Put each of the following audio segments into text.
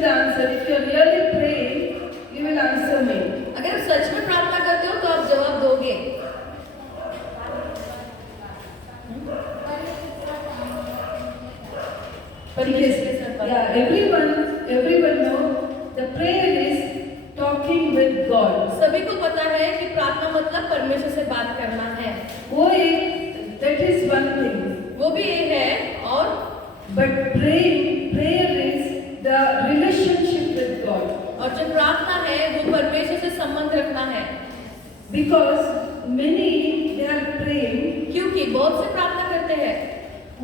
receive the answer. If you are really praying, you will answer me. अगर आप सच में प्रार्थना करते हो तो आप जवाब दोगे। Yeah, everyone know the prayer is talking with God. सभी को पता है कि प्रार्थना मतलब परमेश्वर से बात करना है। वो एक that is one thing. वो भी एक है और But prayer is the relationship with God. और जो प्रार्थना है वो परमेश्वर से संबंध रखना है। Because many they are praying. क्योंकि बहुत से प्रार्थना करते हैं।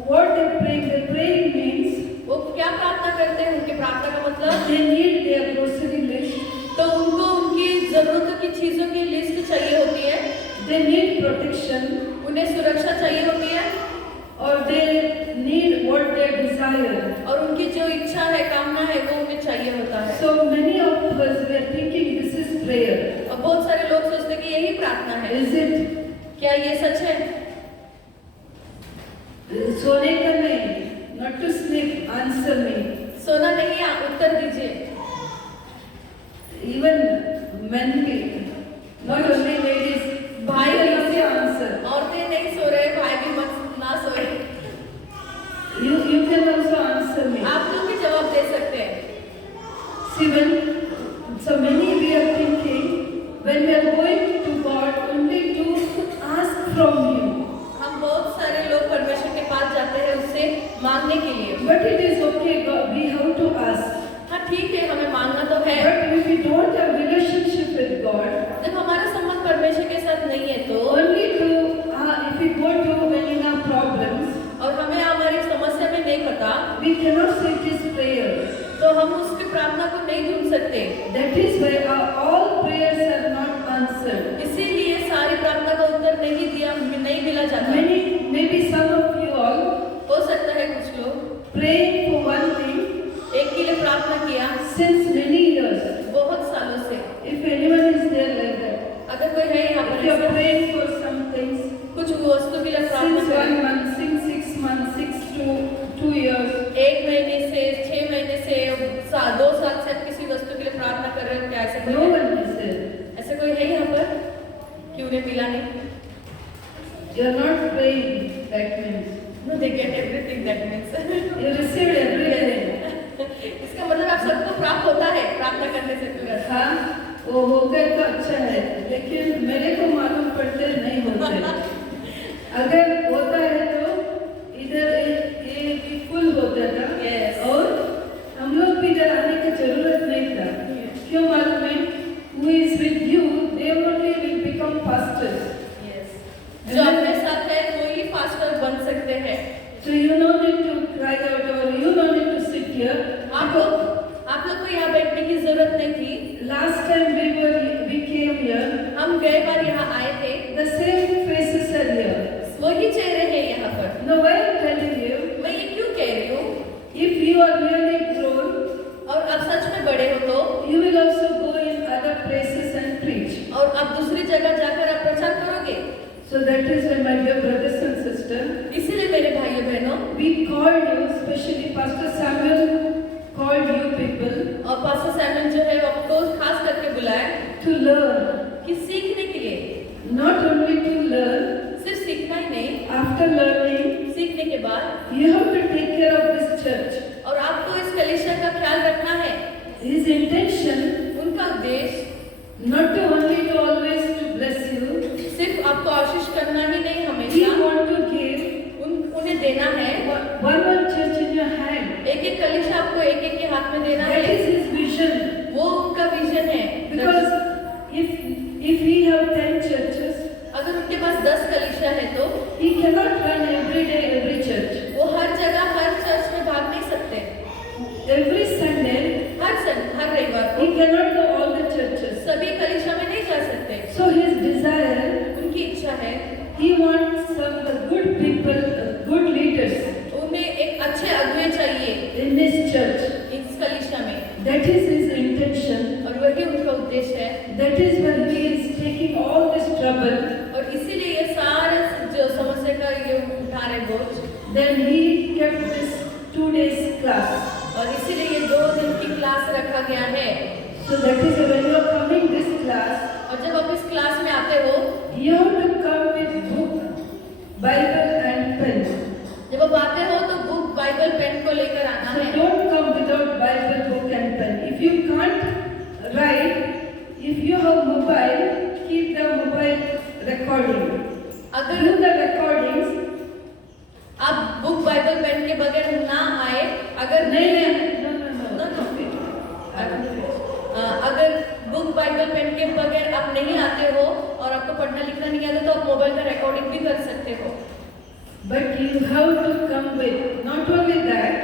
What they praying? The praying means वो क्या प्रार्थना करते हैं? उनकी प्रार्थना का मतलब they need their grocery list. तो उनको उनकी जरूरतों की चीजों की लिस्ट चाहिए होती है। They need protection. उन्हें सुरक्षा चाहिए होती है। Or they need what they desire. और उनकी जो इच्छा है, कामना है, वो उन्हें चाहिए होता है। So many of us we are thinking this is prayer. अब बहुत सारे लोग सोचते हैं कि यही प्रार्थना है। Is it? क्या ये सच है? सोने का नहीं. Not to sleep. Answer me. सोना नहीं, उत्तर दीजिए। Even men be. Not only ladies. भाई भी भी also answer. औरतें नहीं सो रहे, भाई भी मत ना सोए। You can also answer me. आप लोग भी जवाब दे सकते हैं। See, so many we are thinking when we are going to God only to ask from Him. हम बहुत सारे लोग परमेश्वर के पास जाते हैं उससे मांगने के लिए। But it is okay. God, we have to ask. हाँ ठीक है, हमें मांगना तो है। But if we don't have relationship with God, जब हमारा संबंध परमेश्वर के साथ नहीं है तो only to if we go to when in our problems, और हमें हमारी समस्या में नहीं पता, we cannot say it is prayer. तो हम उसकी प्रार्थना को नहीं ढूंढ सकते। That is why all prayers are not answered. इसीलिए सारी प्रार्थना का उत्तर नहीं मिला जाता। Maybe some of you all हो सकता है कुछ लोग praying for one thing एक के लिए प्रार्थना किया since many years. बहुत सालों से। If anyone is there like that, अगर कोई है यहाँ if you are पर praying for some things कुछ वस्तु के लिए प्रार्थना since करें, 1 month, since 6 months, 6 to 2 years, 1 महीने से 6 महीने से 2 साल से आप किसी वस्तु के लिए प्रार्थना कर रहे हो, क्या ऐसा no कोई है? one is there. ऐसा कोई है यहाँ पर कि उन्हें मिला नहीं? You are not praying. That means No, they get everything. That means you received everything. इसका मतलब आप सबको प्राप्त होता है प्रार्थना करने से तुरंत। हाँ, वो होकर तो अच्छा है, लेकिन मेरे को मालूम पड़ते नहीं होते। अगर होता है तो इधर ये भी फुल होता था। Yes. और हम लोग भी इधर आने की जरूरत नहीं था। क्यों मालूम है? Who is with you, they only will become pastors. Yes. जो अपने साथ है कोई पास्टर बन सकते हैं। So you no need to cry out or you no need to sit here. आप लोग को यहाँ बैठने की जरूरत नहीं थी। Last time we came here, हम गए बार यहाँ आए थे, the same faces are here. वही चेहरे हैं यहाँ पर। Now why I am telling you, मैं ये क्यों कह रही हूँ? if you are really grown, और आप सच में बड़े हो तो you will also go in other places and preach. और आप दूसरी जगह जाकर आप प्रचार करोगे। So that is why, my dear brothers and sisters, इसीलिए मेरे भाइयों बहनों, we called you, especially Pastor Samuel called you people और पास्टर सैमुअल जो है आपको खास करके बुलाया to learn. कि सीखने के लिए, Not only to learn, सिर्फ सीखना ही नहीं, after learning, सीखने के बाद you have to take care of this church. और आपको इस कलीसिया का ख्याल रखना है। His intention, उनका उद्देश्य not to only to always to bless you, सिर्फ आपको आशीष करना ही नहीं, he हमेशा want to give उन्हें देना है। one church in your hand. एक एक कलीसिया आपको एक एक के हाथ में देना That है। is his vision. वो उनका विजन है। Because if he have 10 churches, अगर उनके पास 10 कलीसिया है तो he cannot run every day every church. वो हर जगह हर चर्च में भाग नहीं सकते। Every Sunday हर रविवार को he cannot go all the churches. सभी कलीसिया में नहीं जा सकते। So his desire, उनकी इच्छा है he wants some good people, good leaders उन्हें एक अच्छे अगुवे चाहिए in this church. इस कलीसिया में, That is his intention. और वही उनका उद्देश्य है। That is why he is taking all this trouble. और इसीलिए ये सारे जो समस्या का ये उठा रहे बोझ, Then he kept this 2 days class. और इसीलिए ये 2 दिन की क्लास गया है। So that is when you are coming this class, और जब आप इस क्लास में आते हो, you have to come with book, Bible and pen. जब आप आते हो तो बुक, बाइबल, पेन को लेकर आना So है। don't come without Bible, book and pen. If you can't write, if you have mobile, keep the mobile recording. अगर Do the recordings. आप बुक, बाइबल, पेन के बगैर ना आए, अगर नहीं नहीं नहीं अगर बुक, बाइबल, पेन के बगैर आप नहीं आते हो और आपको पढ़ना लिखना नहीं आता तो आप मोबाइल का रिकॉर्डिंग भी कर सकते हो। But you have to come with not only that.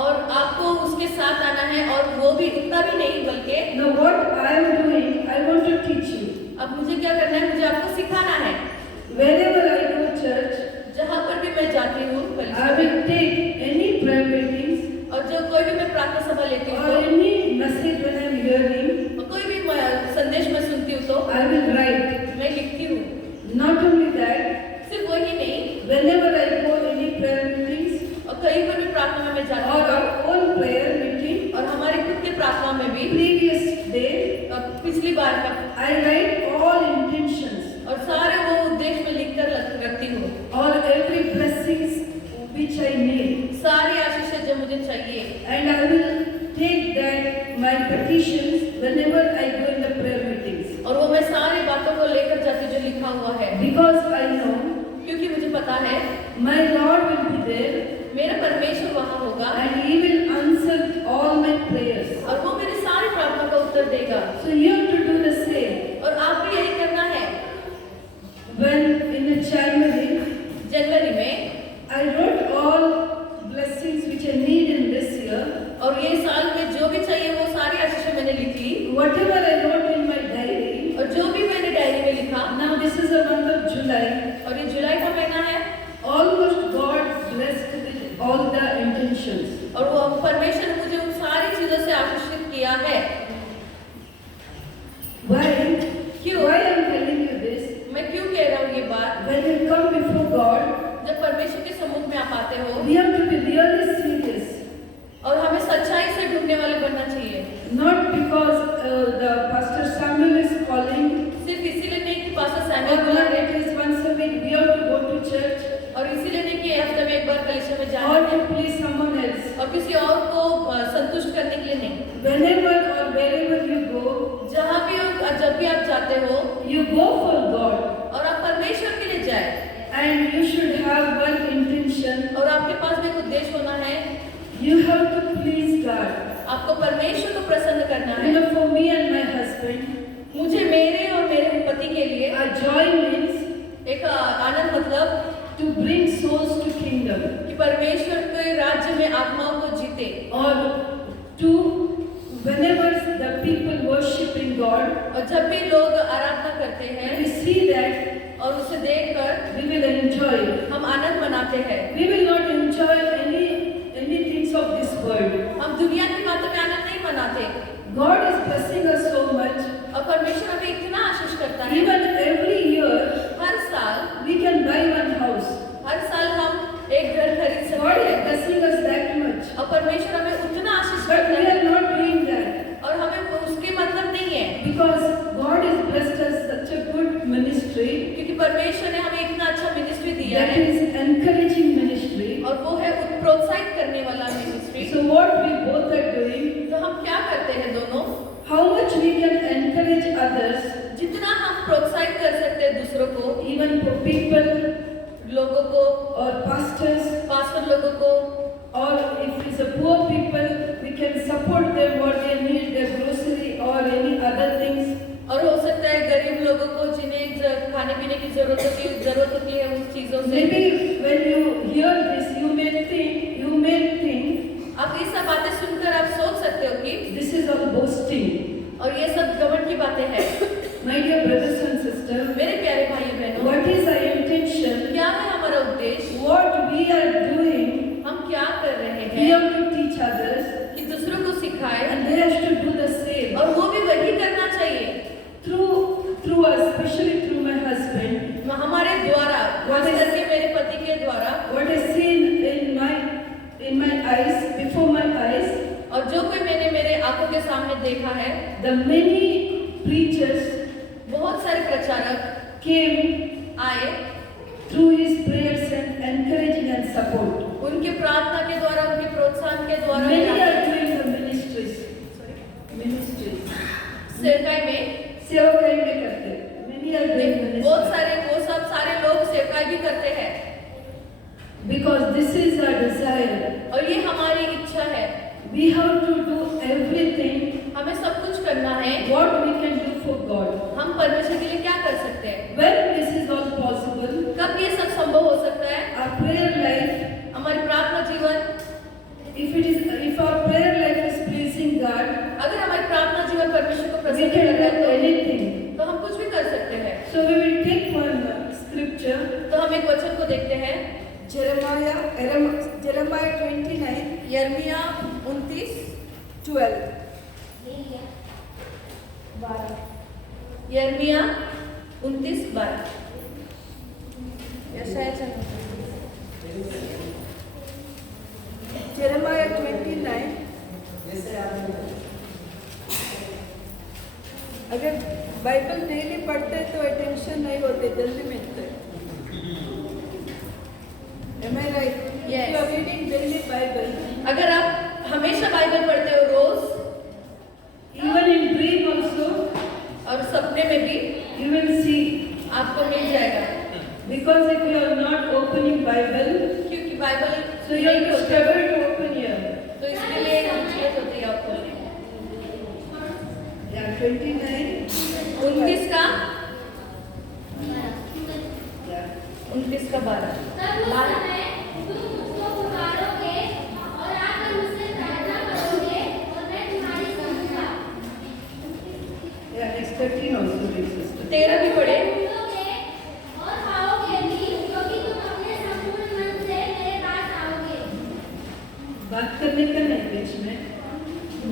और आपको उसके साथ आना है, और वो भी उतना भी नहीं बल्कि Now what I am doing, I want to teach you. अब मुझे क्या करना है, मुझे आपको सिखाना है। Wherever I go church, जहाँ पर भी मैं जाती हूँ I will take any prayer meetings और जो कोई भी मैं प्रार्थना सभा लेती or हूँ any message when I am hearing, और कोई भी संदेश मैं सुनती हूँ तो I will write. मैं लिखती हूँ। Not only that, सिर्फ वही नहीं, whenever I go any prayer meetings और कहीं पर भी प्रार्थना में मैं जाती or हूँ our own prayer meeting, और हमारे खुद के प्रार्थना में भी previous day, पिछली बार का I write all intentions और सारे वो उद्देश्य में लिखकर रखती हूँ, or every blessings which I need, सारी आशीषें जो मुझे चाहिए, and I will take that my petitions whenever I go in the prayer meetings, और वो मैं सारी बातों को लेकर जाती हूँ जो लिखा हुआ है, because I know क्योंकि मुझे पता है my Lord will be there मेरा परमेश्वर वहाँ होगा and He will answer all my prayers. और वो मेरी सारी प्रार्थना का उत्तर देगा। So you have to do the same. और आप भी यही करना है। When in the January, जनवरी में I wrote all blessings which I need in this year. और ये साल में जो भी चाहिए वो सारी आशीषें मैंने लिख ली, Whatever I wrote in my diary. और जो भी मैंने डायरी में लिखा, Now this is the month of July. और ये जुलाई का महीना है, Almost God blessed with all the intentions. और वो परमेश्वर ने मुझे उन सारी चीजों से आशीषित किया है। Why? क्यों? Why I am telling you this? मैं क्यों कह रहा हूँ ये बात? When you come before God, जब परमेश्वर के सम्मुख में आप आते हो we have to be really serious. और हमें सच्चाई से ढूंढने वाले बनना चाहिए, Not because the Pastor Samuel is calling, सिर्फ इसीलिए नहीं कि पास्टर or सैमुअल बुला not रहे it is once a week we have to go to church, और इसीलिए नहीं कि हफ्ते में एक बार कलीसिया में जाना or है to please someone else. और किसी और को संतुष्ट करने के लिए नहीं। Whenever or wherever you go, जहाँ भी हो, जब भी आप जाते हो you go for God, और आप परमेश्वर के लिए जाए and you should have one intention. और आपके पास भी एक उद्देश्य होना है, You have to please God. आपको परमेश्वर को प्रसन्न करना You है। know, for me and my husband, मुझे मेरे और मेरे पति के लिए our joy means एक आनंद मतलब to bring souls to kingdom, कि परमेश्वर के राज्य में आत्माओं को जीते, or to whenever the people worshiping God, और जब भी लोग आराधना करते हैं we see that और उसे देखकर we will enjoy. हम आनंद मनाते हैं। We will not enjoy any things of this world. हम दुनिया की बातों में आनंद नहीं मनाते, God is blessing us so much. और परमेश्वर हमें इतना आशीष करता है। Even every year हर साल we can buy one house. हर साल हम एक घर खरीद सकते God is हैं blessing us that much. और परमेश्वर हमें उतना आशीष But करता we है are not doing that और हमें उसके मतलब नहीं है, because God has blessed us such a good ministry क्योंकि परमेश्वर ने हमें इतना अच्छा मिनिस्ट्री दिया that है is encouraging ministry. और वो है प्रोत्साहित करने वाला ministry. So what we both are doing, तो हम क्या करते हैं दोनों, how much we can encourage others, जितना हम प्रोत्साहित कर सकते हैं दूसरों को, even for people लोगों को, or pastors, पास्टर लोगों को, or if it's a poor people, we can support them what they need, their grocery or any other things. और हो सकता है गरीब लोगों को जिन्हें खाने पीने की जरूरत होती है उन चीजों से। Maybe when you hear this, you may think आप ये सब बातें सुनकर आप सोच सकते हो कि this is all boasting. और ये सब घमंड की बातें हैं। My dear brothers and sisters, मेरे प्यारे भाई बहनों, what is our intention? क्या है हमारा उद्देश्य, What we are doing, हम क्या कर रहे we हैं have to teach others, कि दूसरों को सिखाए and they have to do the same. और वो भी वही करना चाहिए Through us, especially through my husband, हमारे द्वारा, खास करके मेरे पति के द्वारा, what I seen in my eyes, before my eyes, और जो कोई मैंने मेरे आंखों के सामने देखा है, the many preachers बहुत सारे प्रचारक came आए, through his prayers and encouraging and support. उनके प्रार्थना के द्वारा, उनके प्रोत्साहन के द्वारा Many are doing the ministries. सेवकाई में सेवकाई में करते हैं. Many are doing बहुत ministry. सारे वो सब सारे लोग सेवकाई भी करते हैं, Because this is our desire. और ये हमारी इच्छा है. We have to do everything हमें सब कुछ करना है. what we can do for God. हम परमेश्वर के लिए क्या कर सकते हैं? When this is all possible, कब ये सब संभव हो सकता है? our prayer life, हमारी प्रार्थना जीवन, if our prayer life is pleasing God, अगर हमारी प्रार्थना जीवन परमेश्वर को we प्रसन्न can कर रहा do है anything. तो हम कुछ भी कर सकते हैं. So we will take one scripture, तो हम एक वचन को देखते हैं, Jeremiah 29, यिर्मयाह 29:12. यिर्मयाह 29:12. यशायाह Jeremiah 29. अगर बाइबल डेली पढ़ते तो टेंशन नहीं होते, जल्दी मिलते. Am I right? Yes. You are reading daily Bible. अगर आप हमेशा बाइबल पढ़ते हो रोज, even in dream also, और सपने में भी you will see. आपको मिल जाएगा. Because if you are not opening Bible, क्योंकि Bible so you have to struggle to open here. तो इसके लिए मुश्किल होती है आपको. Yeah, 29. 29 का Yeah. 29 का 12. तब उस समय तुम मुझको पुकारोगे और आकर मुझसे प्रार्थना करोगे और मैं तुम्हारी सुनूंगा. Yeah, next 13 also read, sister. 13 भी पढ़े. ढूंढोगे और पाओगे भी, क्योंकि तुम अपने संपूर्ण मन से मेरे पास आओगे. बात करने का नहीं बीच में.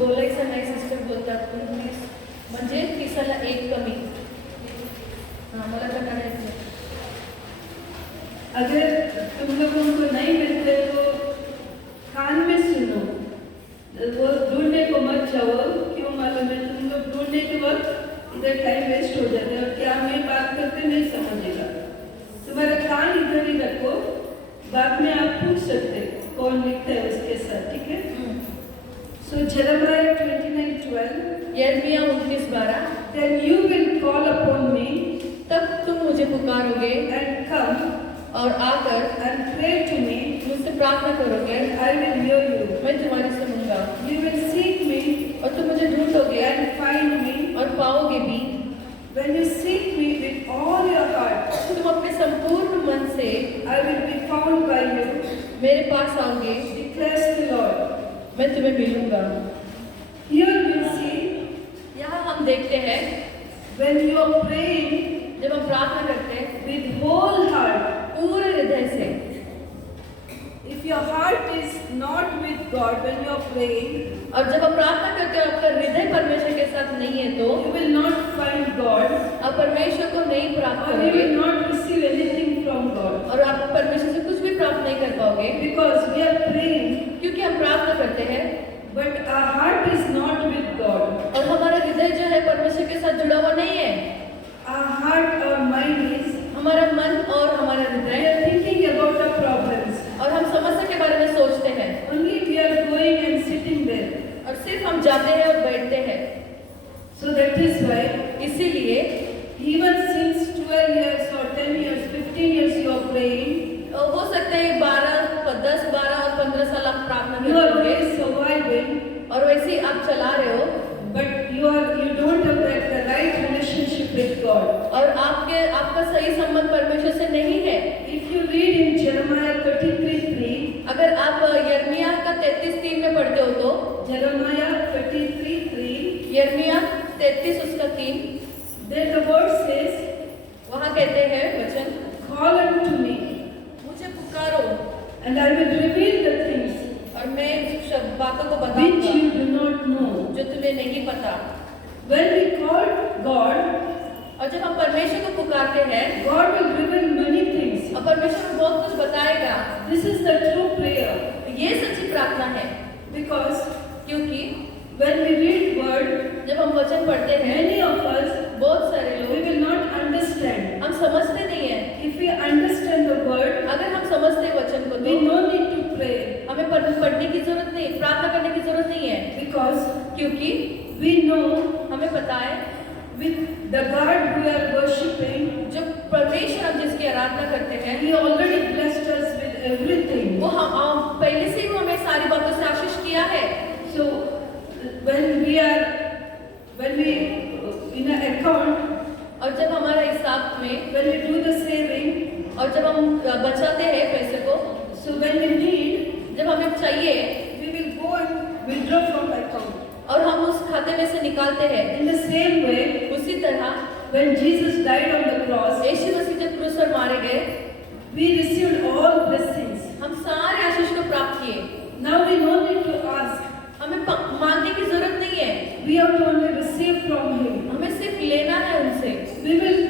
बोलायचं नाही सिस्टर बोलतात म्हणजे तिसाला एक कमी. हां मला तर करायचं. अगर तुम लोगों को नहीं मिलते तो कान में सुनो, वो ढूंढने को मत जाओ. क्यों मालूम है, तुम लोग ढूंढने के वक्त इधर टाइम वेस्ट हो जाता है और क्या मैं बात करते नहीं समझेगा. तुम्हारा कान इधर ही रखो, बाद में आप पूछ सकते कौन लिखता है उसके साथ, ठीक है. So Jeremiah 29:12. यिर्मयाह 29:12. Then you will call upon me तब तुम मुझे पुकारोगे and come और आकर and pray to me, मुझसे प्रार्थना करोगे, and I will hear you. मैं तुम्हारी सुनूंगा. You will seek me और तुम मुझे ढूंढोगे and find me. और पाओगे भी. When you seek me with all your heart, तुम अपने संपूर्ण मन से I will be found by you, मेरे पास आओगे, declares the Lord. मैं तुम्हें मिलूंगा. Here we see, यहाँ हम देखते हैं when you are praying जब हम प्रार्थना करते हैं with whole heart, पूरे हृदय से. If your heart is not with God when you are praying, और जब आप प्रार्थना करते हो आपका हृदय परमेश्वर के साथ नहीं है तो you will not find God, आप परमेश्वर को नहीं प्राप्त or you करोगे will not receive anything from God. और आप परमेश्वर से कुछ भी प्राप्त नहीं कर पाओगे. Because we are praying, क्योंकि हम प्रार्थना करते हैं but our heart is not with God. और हमारा हृदय जो है परमेश्वर के साथ जुड़ा हुआ नहीं है. Our heart, our mind is, हमारा मन और हमारा we हृदय are thinking about the problems. और हम समस्या के बारे में सोचते हैं Only we are going and sitting there. और सिर्फ हम जाते हैं और बैठते हैं. So that is why, इसीलिए even since 12 years or 10 years, 15 years you are praying, हो सकता है 12, 10, 12 और 15 साल आप प्रार्थना you are करोगे always surviving, और वैसे ही आप चला रहे हो but you don't have the right relationship with God. और आपका सही संबंध परमेश्वर से नहीं है. If you read in Jeremiah 33:3, अगर आप यिर्मयाह का 33:3 में पढ़ते हो तो Jeremiah 33:3, यिर्मयाह 33 उसका 3 there the word says, वहाँ कहते हैं वचन, call unto me, मुझे पुकारो and I will reveal the things और मैं बातों को which बताऊंगा you do not know. जो तुम्हें नहीं पता. When we call God, और जब हम परमेश्वर को पुकारते हैं God will reveal many things. और परमेश्वर बहुत कुछ बताएगा. This is the true prayer. ये सच्ची प्रार्थना है Because क्योंकि when we read जब हम वचन पढ़ते हैं, many of us, बहुत सारे we लोग will not understand. हम समझते नहीं है। If we understand the word, अगर हम समझते हैं वचन को we तो no need to pray हमें पढ़ने की जरूरत नहीं, प्रार्थना करने की जरूरत नहीं है, because क्योंकि we know हमें पता है with the God we are worshipping, जो परमेश्वर हम जिसकी आराधना करते हैं, He already blessed us with everything. वो हम पहले से ही वो हमें सारी बातों से आशीष किया है। So when we in an account, और जब हमारा हिसाब में, when we do the saving, और जब हम बचाते हैं पैसे को, so when we need, जब हमें चाहिए we will go and withdraw from the account. और हम उस खाते में से निकालते हैं। In the same way, उसी तरह when Jesus died on the cross, यीशु मसीह जब क्रूस पर मारे गए, we received all blessings. हम सारे आशीष को प्राप्त किए। Now we no need to ask. हमें मांगने की जरूरत नहीं है, We have to only receive from Him. हमें सिर्फ लेना है उनसे, We will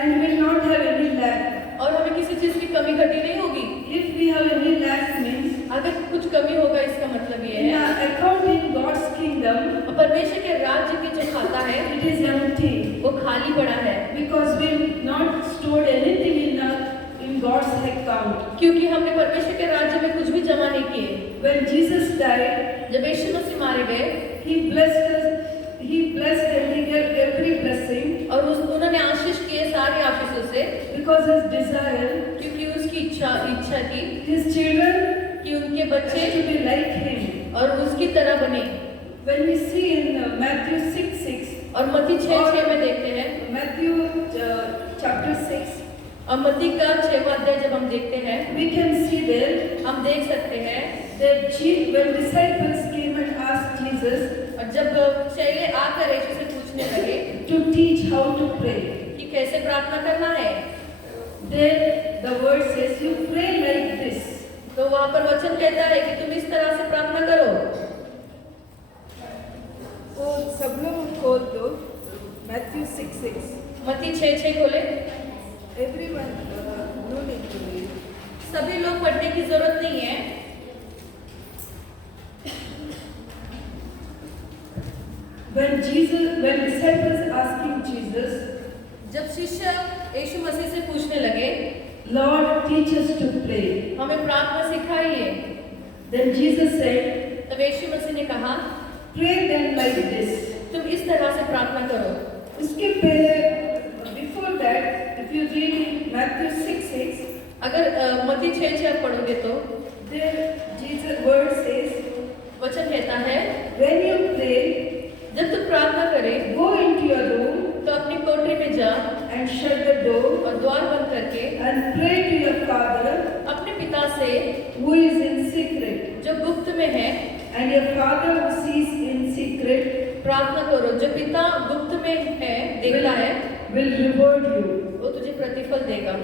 and will not have any lack. और हमें किसी चीज की कमी घटी नहीं होगी। If we have any lack means, अगर कुछ कमी होगा इसका मतलब ये in है our account in God's kingdom, परमेश्वर के राज्य की जो खाता है it is empty वो खाली पड़ा है, because we not stored anything in God's account. क्योंकि हमने परमेश्वर के राज्य में कुछ भी जमा नहीं किए। When Jesus died, जब यीशु मसीह मारे गए, He blessed us. He blessed and He gave every blessing और उन्होंने आशीष किए सारे आशीषों से, because His desire, क्योंकि उसकी इच्छा थी His children कि उनके has बच्चे to be like Him. और उसकी तरह बने। When we see in Matthew 6:6, और मत्ती 6:6 में देखते हैं, Matthew chapter 6, और मत्ती का 6वां अध्याय जब हम देखते हैं, we can see there हम देख सकते हैं that when disciples came and asked Jesus और जब चेले आकर यीशु से पूछने लगे to teach how to pray, कि कैसे प्रार्थना करना है, there the word says, you pray like this. तो वहाँ पर वचन कहता है कि तुम इस तरह से प्रार्थना करो। तो सब लोग खोल दो Matthew 6:6. मत्ती 6:6 खोले। Everyone no need to read. सभी लोग पढ़ने की जरूरत नहीं है। When disciples asking Jesus, जब शिष्य यीशु मसीह से पूछने लगे, Lord, teach us to pray. हमें प्रार्थना सिखाइए, Then Jesus said, तब यीशु मसीह ने कहा, pray then like this. तुम इस तरह से प्रार्थना करो। उसके पहले, before that, if you read in Matthew 6:6, अगर मत्ती 6:6 आप पढ़ोगे तो there Jesus word says, वचन कहता है, when you pray, जब तुम प्रार्थना करे go into your room तो अपनी कोठरी में जा and shut the door और द्वार बंद करके and pray to your Father अपने पिता से who is in secret, जो गुप्त में है and your Father who sees in secret प्रार्थना करो। जो पिता गुप्त में है, देखता है, will reward you. वो तुझे प्रतिफल देगा।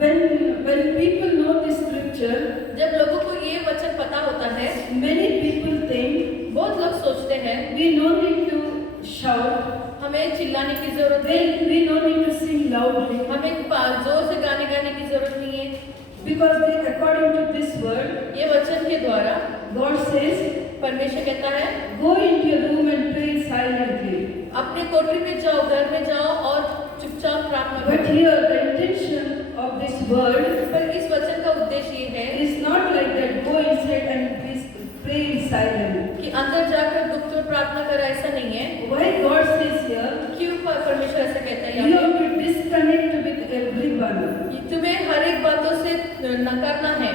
When people know this scripture, जब लोगों को ये वचन पता होता है, many people think बहुत लोग सोचते हैं we no need to shout, हमें चिल्लाने की जरूरत है, we no need to sing loudly, हमें जोर से गाने गाने की जरूरत नहीं है, because according to this word, ये वचन के द्वारा God says, परमेश्वर कहता है, go into your room and pray silently. अपने कोठरी में जाओ, घर में जाओ और चुपचाप प्रार्थना But करो। here the intention of this word पर इस वचन का उद्देश्य ये है is not like that, go inside and pray in silence. कि अंदर जाकर गुप्त में प्रार्थना करा, ऐसा नहीं है। Why God says here, क्यों परमेश्वर ऐसा कहता है you यहाँ have to disconnect with everyone. पे? तुम्हें हर एक बातों से न करना है,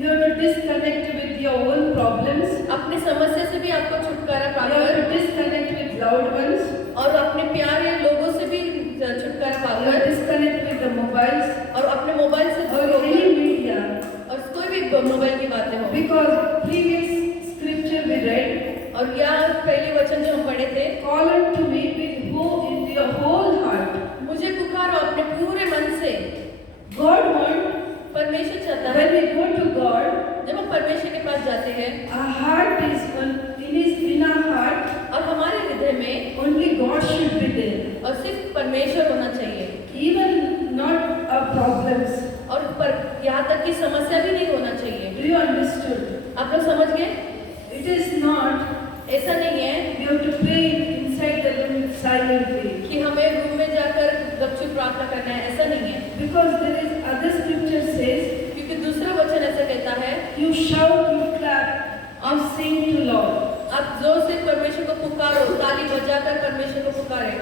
You have to disconnect with your own problems. अपनी समस्या से भी आपको छुटकारा You पाकर have to disconnect with loved ones. और अपने प्यारे लोगों से भी छुटकारा You have पाकर to disconnect with the mobiles और अपने मोबाइल से or दूर any होकर media. और कोई भी मोबाइल की बातें हो। Because previous scripture we read, और यह पहले वचन जो हम पढ़े थे, call unto me with your whole heart. मुझे पुकारो अपने पूरे मन से। God wants, परमेश्वर चाहता है when we go to God, जब हम परमेश्वर के पास जाते हैं, our heart ऐसा नहीं है We have to pray inside the room silently. कि हमें रूम में जाकर गपचुप प्रार्थना करना है, ऐसा नहीं है। Because there is other scripture says, क्योंकि दूसरा वचन ऐसा कहता है, you shout, you clap, you sing to Lord. आप जोर से परमेश्वर को पुकारो, ताली बजाकर परमेश्वर को पुकारे,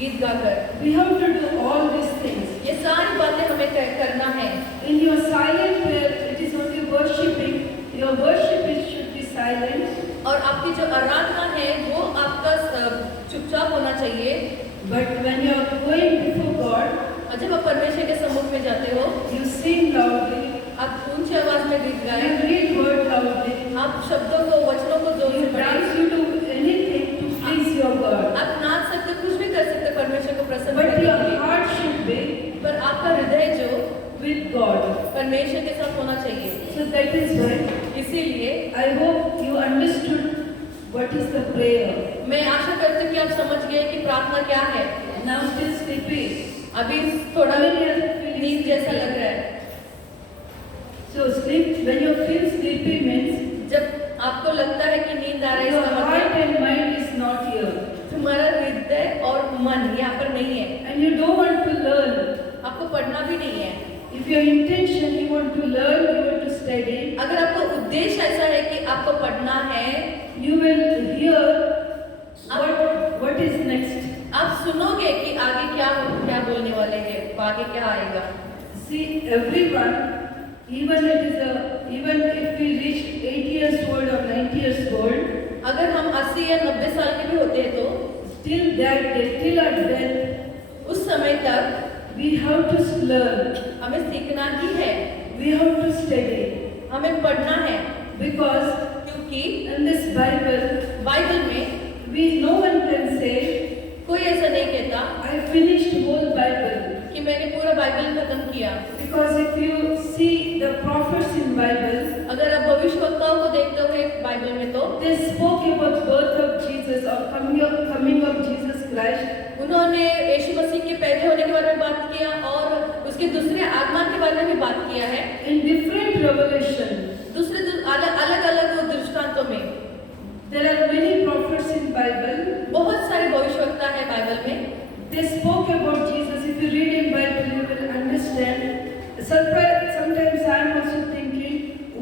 गीत गाकर। We have to do all these things. ये सारी बातें हमें करना है। In your silent prayer, it is only worshiping. Your worship should be silent. और आपकी जो आराधना है वो आपका चुपचाप होना चाहिए। But when you are going before God, और जब आप परमेश्वर के सम्मुख में जाते हो, you sing loudly, आप ऊंची आवाज में गीत गाएं, you read word loudly, आप शब्दों को, वचनों को जोर you से पढ़ें। dance, you do anything to please your God. आप नाच सकते, कुछ भी कर सकते परमेश्वर को प्रसन्न But करने your के लिए। heart should be पर आपका हृदय जो with God. परमेश्वर के साथ होना चाहिए। So that is why इसीलिए I hope you understood what is the prayer. मैं आशा करती हूँ कि आप समझ गए कि प्रार्थना क्या है। Now still sleepy. अभी थोड़ा नींद जैसा लग रहा है। So sleep, when you feel sleepy means जब आपको लगता है कि नींद आ रही है, your इसका heart मतलब and mind is not here. तुम्हारा हृदय और मन यहाँ पर नहीं है। And you don't want to learn. आपको पढ़ना भी नहीं है। If your intention you want to learn, you want to study, अगर आपका उद्देश्य ऐसा है कि आपको पढ़ना है, you will hear what is next. आप सुनोगे कि आगे क्या बोलने वाले हैं, आगे क्या आएगा। See, everyone, even if we reach 80 years old or 90 years old, अगर हम 80 या 90 साल के भी होते हैं तो till that day, till our death, उस समय तक we have to learn. हमें सीखना ही है, We have to study. हमें पढ़ना है। Because क्योंकि in this Bible, बाइबल में no one can say, कोई ऐसा नहीं कहता I finished whole Bible. कि मैंने पूरा बाइबल खत्म किया। Because if you see the prophets in Bible, अगर आप भविष्यवक्ताओं को देखते हो बाइबल में तो they spoke about birth of Jesus or coming of Jesus Christ. उन्होंने यीशु मसीह के पैदा होने के बारे में बात किया और उसके दूसरे आगमन के बारे में भी बात किया है। In different revelation, अलग दृष्टांतों में there are many prophets in Bible. बहुत सारे भविष्यवक्ता है बाइबल में। They spoke about Jesus. If you read in Bible, you will understand. Sometimes I am also thinking,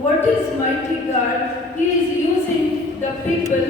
what is mighty God? He is using the people